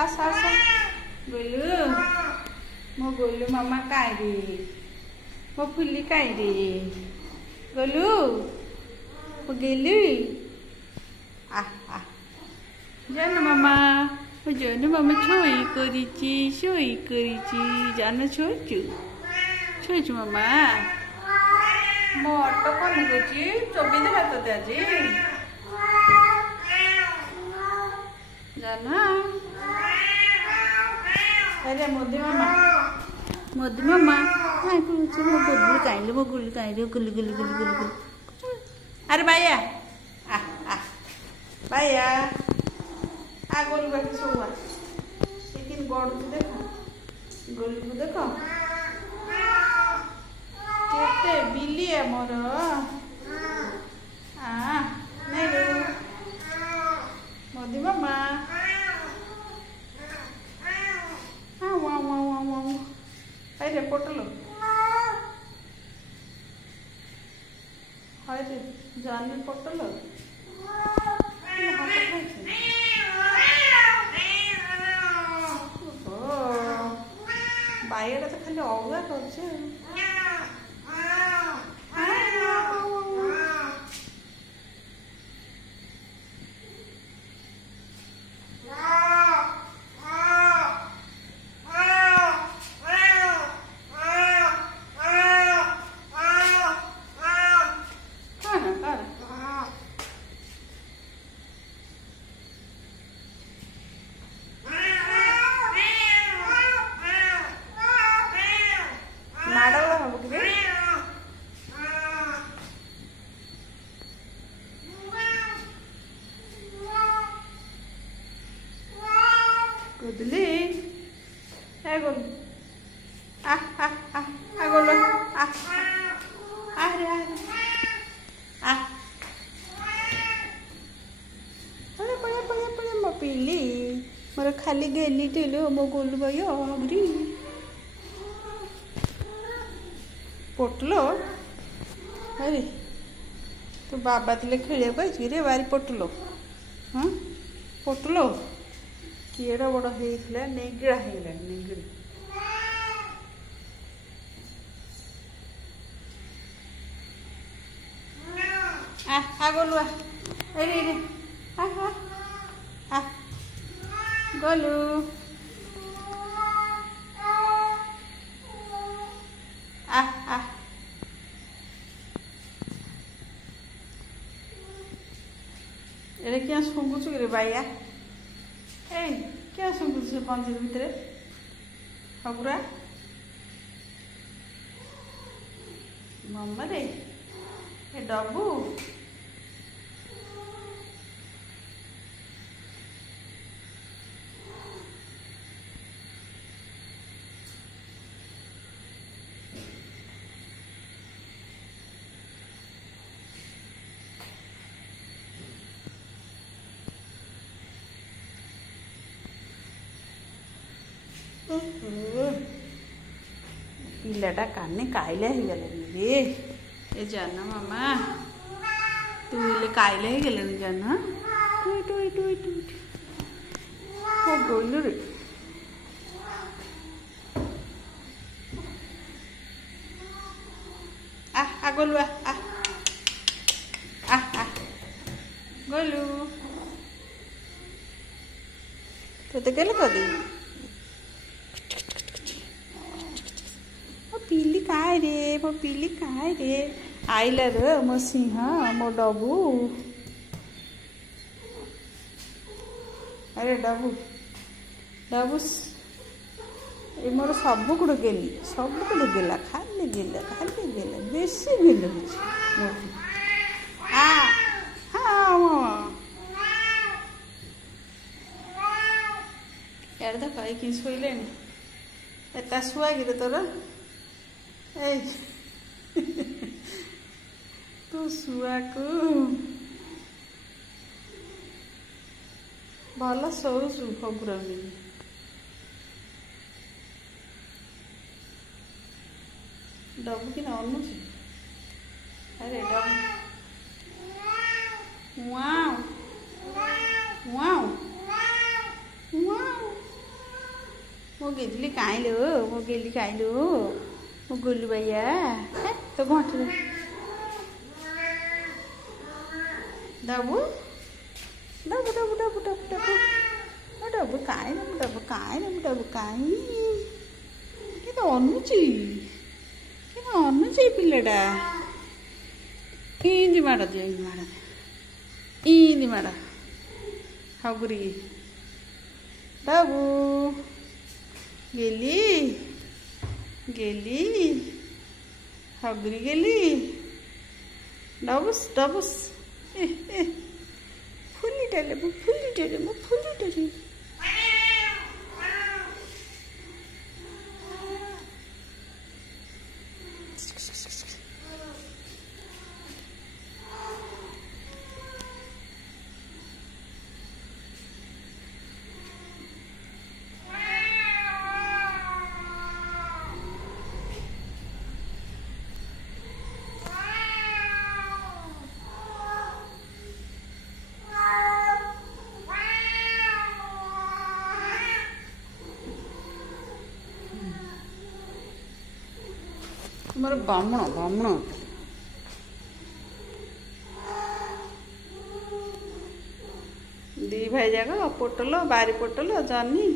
आस आस गोलू मो गोलू मामा काई रे मो फुली काई रे गोलू मो गेलु आ आ जान मामा छोई करिची जान छोईचु मामा मो ऑटो कमी गची चोबी देला तो आज जाना अरे मोदी मामा हाँ कुछ मो गुल्लू काइले गुल्लू अरे बाया आ आ बाया आ गोलू बाकी सोआ लेकिन गड़ को देख गोलू को देख केते बिली है मोर नहीं रे मोदी मामा हाँ वाह अरे पोटलो अरे जानी पोटलो बाइटा तो खाली अवगा कर गोदली ए गोलू आ गोलू अरे पड़े मो पिली मोर खाली गेली टिलु मो गोलू भाई अग्री पोटलो अरे तो बाबा थे खेल रे बारी पोटलो हाँ पोटलो केड़ा बड़ होता नेगड़ा होगा नेगड़ी आ गोलू अरे आ गोलू आ क्या शुंगुचु रे बाइया ए क्या शुंगुचु पंजर भितर हबुरा मम्मा रे ए डबू पिलाटा काने काइला हो गले रे जाना मामा तू इले काइला हो गले जाना टू हो गोलू रे आ गोलू आ गोलू तो केले कदी पीली काय रे मो पीली काय रे आइला रे मो सिंह मो डबू अरे डबू डबू ये मोर सब गुड़ गेली सब गुड़ गेला खाली गेला बेसी गेल यार तो कहीं शोले एता शुआ गिरे तोर तू शुआ को भल शोचु फगुरामी डबू कि अनुच अरे डबू वाव वाव वाव मो गेली काइलो मो गेली काइलो मो गोलू भैया तो घंटे डबू डबू डबू डबू डबू डबू डबू काई डबू काई डबू काई कि अनुची पिलटा इंदी माड़ दियो इंदी माड़ हगुरी डबू गेली गेली हगुरी गेली डबुस डबुस फुली डाले मो मोर बामण दी भाई जाक पोटल बारी पोटल जनी